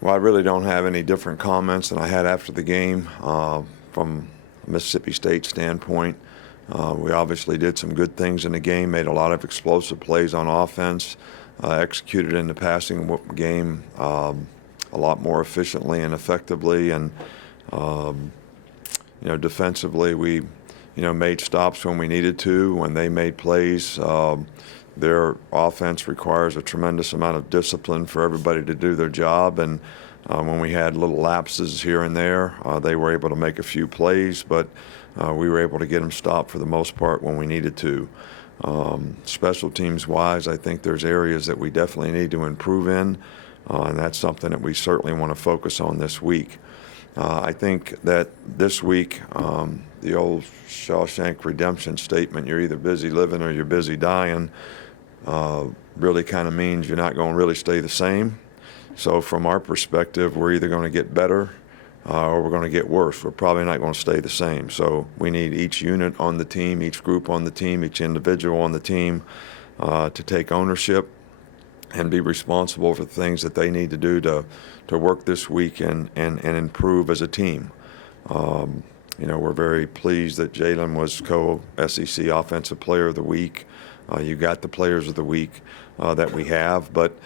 Well, I really don't have any different comments than I had after the game. From a Mississippi State standpoint, we obviously did some good things in the game, made a lot of explosive plays on offense, executed in the passing game a lot more efficiently and effectively, and defensively we made stops when we needed to. When they made plays, their offense requires a tremendous amount of discipline for everybody to do their job, and when we had little lapses here and there, they were able to make a few plays, but we were able to get them stopped for the most part when we needed to. Special teams wise, I think there's areas that we definitely need to improve in, and that's something that we certainly want to focus on this week. I think that this week, the old Shawshank Redemption statement, you're either busy living or you're busy dying, really kind of means you're not going to really stay the same. So from our perspective, we're either going to get better or we're going to get worse. We're probably not going to stay the same. So we need each unit on the team, each group on the team, each individual on the team to take ownership and be responsible for the things that they need to do to work this week and improve as a team. We're very pleased that Jalen was co-SEC Offensive Player of the Week. You got the Players of the Week that we have, but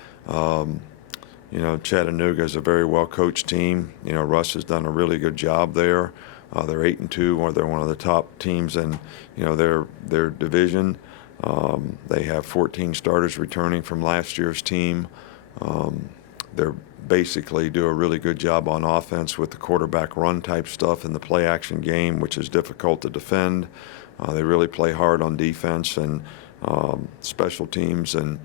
Chattanooga is a very well-coached team. Russ has done a really good job there. They're 8-2, or they're one of the top teams in their division. They have 14 starters returning from last year's team. They're basically do a really good job on offense with the quarterback run type stuff in the play action game, which is difficult to defend. They really play hard on defense and special teams, and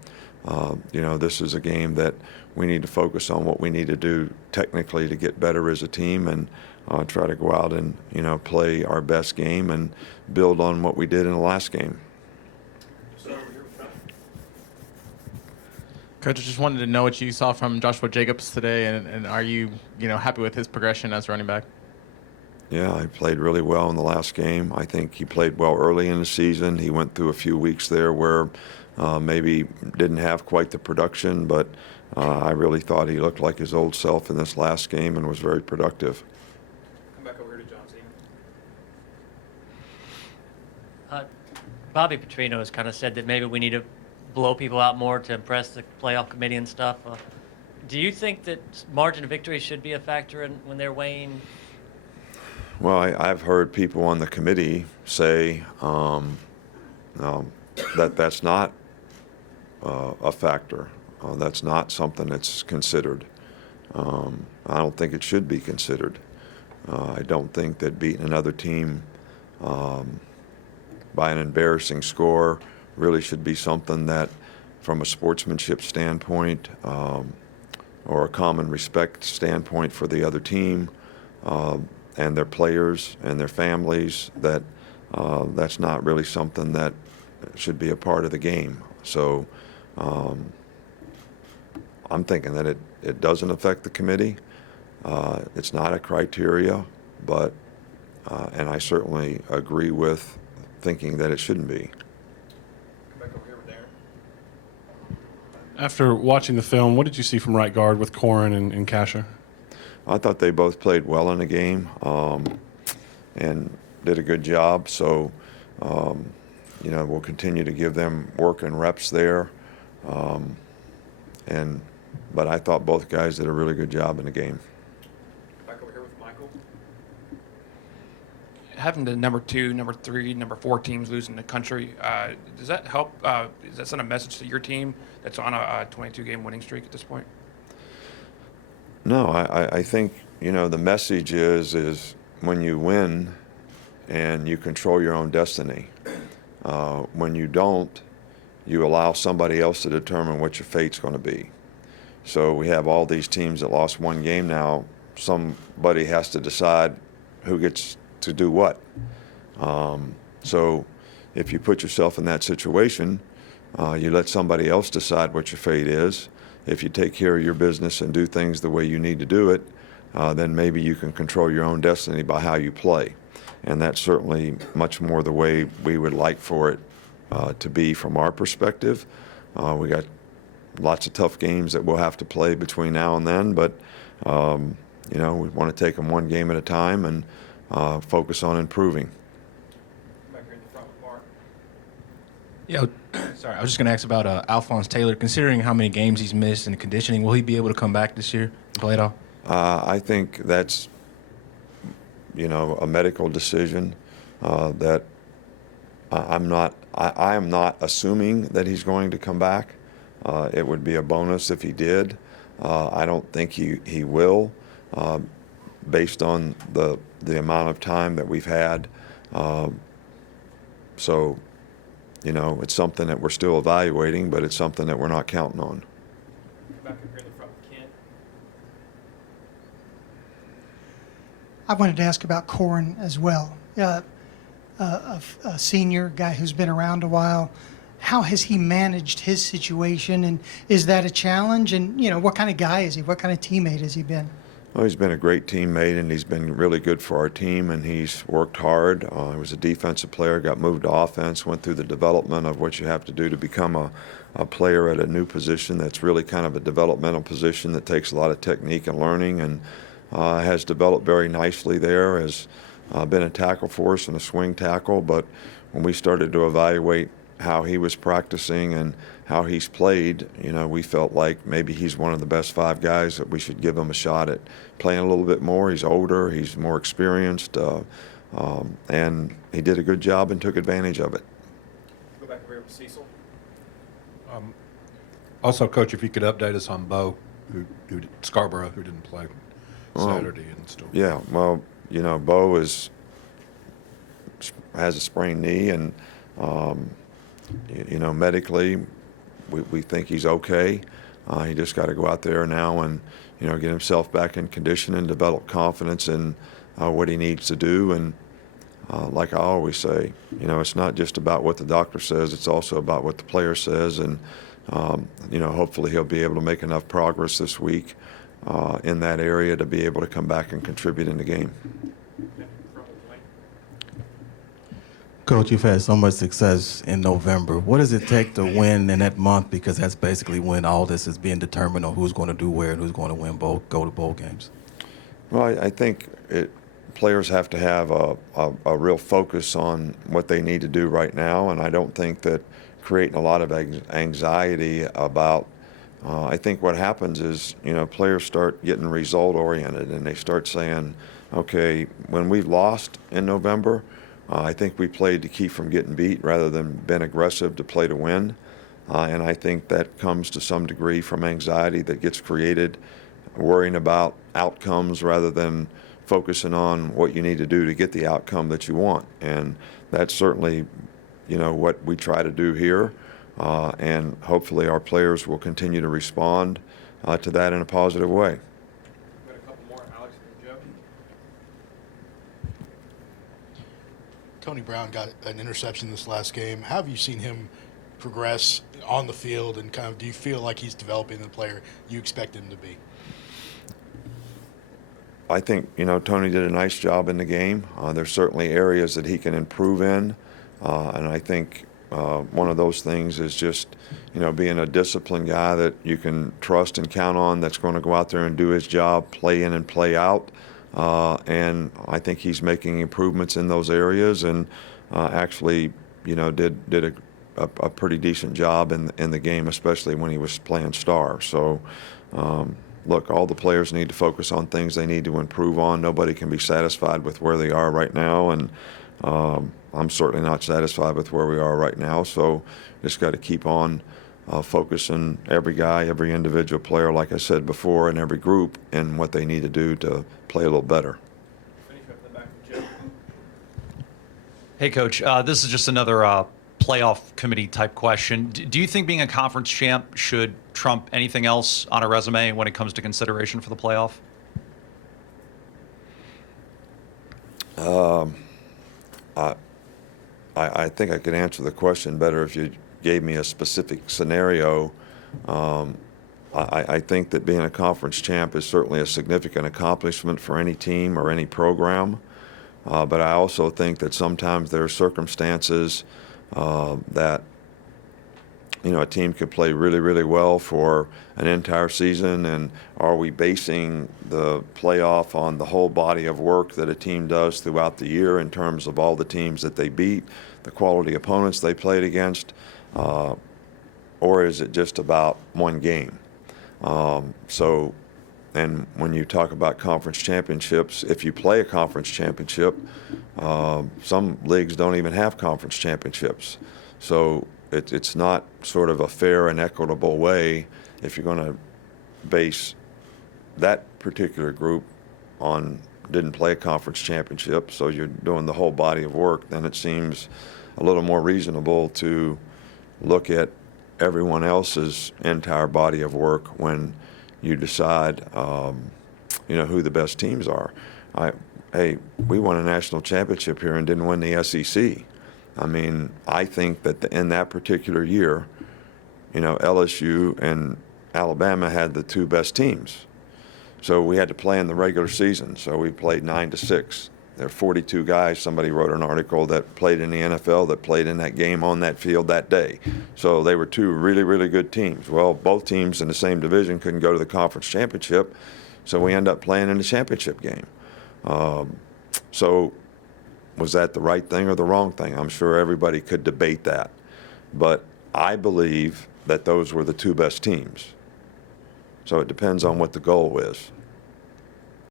this is a game that we need to focus on what we need to do technically to get better as a team, and try to go out and play our best game and build on what we did in the last game. Coach, I just wanted to know what you saw from Joshua Jacobs today, and are you happy with his progression as running back? Yeah, he played really well in the last game. I think he played well early in the season. He went through a few weeks there where maybe didn't have quite the production, but I really thought he looked like his old self in this last game and was very productive. Come back over here to John Cena. Bobby Petrino has kind of said that maybe we need to blow people out more to impress the playoff committee and stuff. Do you think that margin of victory should be a factor when they're weighing? Well, I've heard people on the committee say that that's not a factor. That's not something that's considered. I don't think it should be considered. I don't think that beating another team by an embarrassing score really should be something that, from a sportsmanship standpoint or a common respect standpoint for the other team and their players and their families, that's not really something that should be a part of the game. So I'm thinking that it doesn't affect the committee. It's not a criteria, but and I certainly agree with thinking that it shouldn't be. After watching the film, what did you see from right guard with Corin and Kasher? I thought they both played well in the game and did a good job. So, we'll continue to give them work and reps there. But I thought both guys did a really good job in the game. Back over here with Michael. Having the number 2, number 3, number 4 teams losing the country, does that help? Does that send a message to your team that's on a 22-game winning streak at this point? No, I think, the message is when you win and you control your own destiny. When you don't, you allow somebody else to determine what your fate's going to be. So we have all these teams that lost one game now. Somebody has to decide who gets to do what. So if you put yourself in that situation, you let somebody else decide what your fate is. If you take care of your business and do things the way you need to do it, then maybe you can control your own destiny by how you play. And that's certainly much more the way we would like for it to be from our perspective. We got lots of tough games that we'll have to play between now and then, but We want to take them one game at a time and focus on improving. Come back here in the front with Mark. Yeah, sorry, I was just going to ask about Alphonse Taylor. Considering how many games he's missed and the conditioning, will he be able to come back this year and play at all? I think that's, a medical decision that I am not assuming that he's going to come back. It would be a bonus if he did. I don't think he will, based on the amount of time that we've had. So, it's something that we're still evaluating, but it's something that we're not counting on. Come back up here in the front with Ken. I wanted to ask about Corin as well. A senior guy who's been around a while. How has he managed his situation, and is that a challenge? And what kind of guy is he? What kind of teammate has he been? Well, he's been a great teammate, and he's been really good for our team, and he's worked hard. He was a defensive player, got moved to offense, went through the development of what you have to do to become a player at a new position that's really kind of a developmental position that takes a lot of technique and learning, and has developed very nicely there, has been a tackle for us and a swing tackle. But when we started to evaluate how he was practicing and how he's played, we felt like maybe he's one of the best 5 guys that we should give him a shot at playing a little bit more. He's older, he's more experienced, and he did a good job and took advantage of it. Go back over here with Cecil. Also, Coach, if you could update us on Bo, Scarborough, who didn't play Saturday and still. Yeah, well, Bo has a sprained knee, and medically, we think he's okay. He just got to go out there now and get himself back in condition and develop confidence in what he needs to do. And like I always say, it's not just about what the doctor says; it's also about what the player says. And hopefully he'll be able to make enough progress this week in that area to be able to come back and contribute in the game. Coach, you've had so much success in November. What does it take to win in that month? Because that's basically when all this is being determined on who's going to do where and who's going to go to bowl games. Well, I think players have to have a real focus on what they need to do right now, and I don't think that creating a lot of anxiety about I think what happens is, players start getting result-oriented, and they start saying, okay, when we've lost in November, I think we played to keep from getting beat rather than been aggressive to play to win. And I think that comes to some degree from anxiety that gets created, worrying about outcomes rather than focusing on what you need to do to get the outcome that you want. And that's certainly, what we try to do here. And hopefully our players will continue to respond to that in a positive way. Got a couple more, Alex and Joe. Tony Brown got an interception this last game. How have you seen him progress on the field, and kind of do you feel like he's developing the player you expect him to be? I think, Tony did a nice job in the game. There's certainly areas that he can improve in, and I think one of those things is just, being a disciplined guy that you can trust and count on, that's going to go out there and do his job, play in and play out. And I think he's making improvements in those areas, and actually, did a pretty decent job in the game, especially when he was playing star. So, look, all the players need to focus on things they need to improve on. Nobody can be satisfied with where they are right now, and I'm certainly not satisfied with where we are right now. So, just got to keep on focusing every guy, every individual player, like I said before, and every group in what they need to do to play a little better. Finish up in the back with Joe. Hey, Coach. This is just another playoff committee type question. Do you think being a conference champ should trump anything else on a resume when it comes to consideration for the playoff? I think I could answer the question better if you gave me a specific scenario. I think that being a conference champ is certainly a significant accomplishment for any team or any program. But I also think that sometimes there are circumstances that a team could play really, really well for an entire season, and are we basing the playoff on the whole body of work that a team does throughout the year in terms of all the teams that they beat, the quality opponents they played against, or is it just about one game? And when you talk about conference championships, if you play a conference championship, some leagues don't even have conference championships. So it's not sort of a fair and equitable way if you're going to base that particular group on didn't play a conference championship, so you're doing the whole body of work, then it seems a little more reasonable to look at everyone else's entire body of work when you decide, who the best teams are. Hey, we won a national championship here and didn't win the SEC. I mean, I think that in that particular year, LSU and Alabama had the two best teams. So we had to play in the regular season. So we played 9-6. There are 42 guys, somebody wrote an article, that played in the NFL that played in that game on that field that day. So they were two really, really good teams. Well, both teams in the same division couldn't go to the conference championship, so we ended up playing in the championship game. So was that the right thing or the wrong thing? I'm sure everybody could debate that. But I believe that those were the two best teams. So it depends on what the goal is.